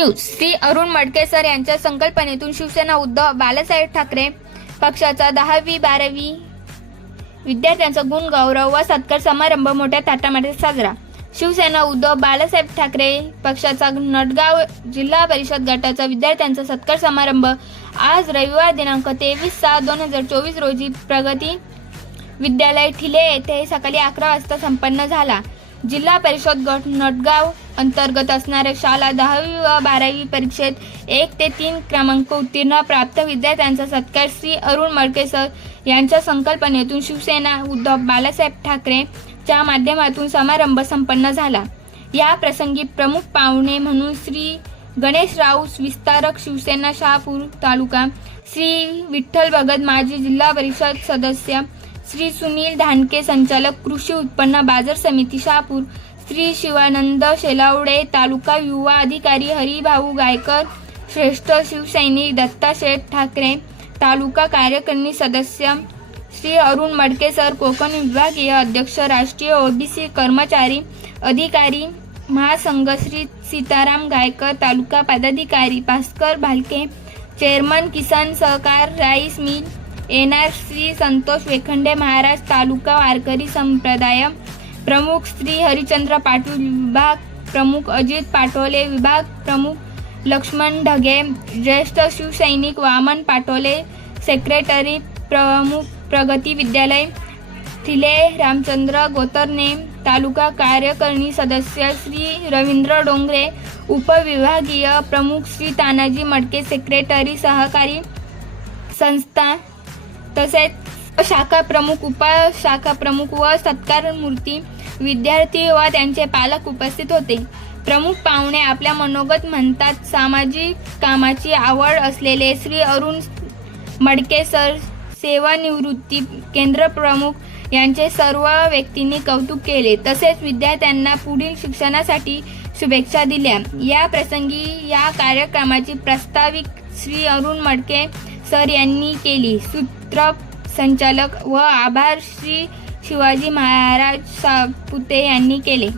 News. Shri Arun मडके sir यांच्या संकल्पनेतून शिवसेना उद्धव बाळासाहेब ठाकरे पक्षाचा दहावी बारावी विद्यार्थ्यांचा गुण गौरव व सत्कार समारंभ मोठ्या थाटामाटात साजरा. शिवसेना उद्धव बाळासाहेब ठाकरे पक्षाचा नटगाव जिल्हा परिषद गटाचा विद्यार्थ्यांचा सत्कार समारंभ आज रविवार दिनांक तेवीस सहा दोन हजार चोवीस रोजी प्रगती विद्यालय ठिले येथे सकाळी अकरा वाजता संपन्न झाला. जिल्हा परिषद गट नटगाव अंतर्गत असणाऱ्या शाळा दहावी व बारावी परीक्षेत एक ते तीन क्रमांक उत्तीर्ण प्राप्त विद्यार्थ्यांचा सत्कार श्री अरुण मडके सर यांच्या संकल्पनेतून शिवसेना उद्धव बाळासाहेब ठाकरे च्या माध्यमातून समारंभ संपन्न झाला. या प्रसंगी प्रमुख पाहुणे म्हणून श्री गणेश राऊस विस्तारक शिवसेना शहापूर तालुका श्री विठ्ठल भगत माजी जिल्हा परिषद सदस्य श्री सुनील धानके संचालक कृषी उत्पन्न बाजार समिती शहापूर. श्री शिवानंद शेलावडे तालुका युवा अधिकारी हरिभाऊ गायकर श्रेष्ठ शिवसैनिक दत्ता शेठ ठाकरे तालुका कार्यकारिणी सदस्य श्री अरुण मडके सर कोकण विभागीय अध्यक्ष राष्ट्रीय ओबीसी कर्मचारी अधिकारी महासंघ श्री सीताराम गायकर तालुका पदाधिकारी भास्कर भालके चेअरमन किसान सहकार राईस मिल येणार श्री संतोष वेखंडे महाराज तालुका वारकरी संप्रदाय. प्रमुख श्री हरिचंद्र पाटील विभाग. प्रमुख अजित पाटोले विभाग. प्रमुख लक्ष्मण ढगे. ज्येष्ठ शिवसैनिक वामन पाटोले. सेक्रेटरी प्रमुख प्रगती विद्यालय. थिले रामचंद्र गोतरने तालुका कार्यकारिणी सदस्य श्री रवींद्र डोंगरे. उपविभागीय प्रमुख श्री तानाजी मडके सेक्रेटरी सहकारी संस्था तसेच शाखा प्रमुख उपशाखा प्रमुख व सत्कार मूर्ती विद्यार्थी व त्यांचे पालक उपस्थित होते. प्रमुख पाहुणे आपल्या मनोगत म्हणतात सामाजिक कामाची आवड असलेले श्री अरुण मडके सर सेवानिवृत्ती केंद्र प्रमुख यांचे सर्व व्यक्तींनी कौतुक केले. तसेच विद्यार्थ्यांना पुढील शिक्षणासाठी शुभेच्छा दिल्या. या प्रसंगी या कार्यक्रमाची प्रस्ताविक श्री अरुण मडके सर यांनी केली. सूत्र संचालक व आभार श्री शिवाजी महाराज सापुते यांनी केले.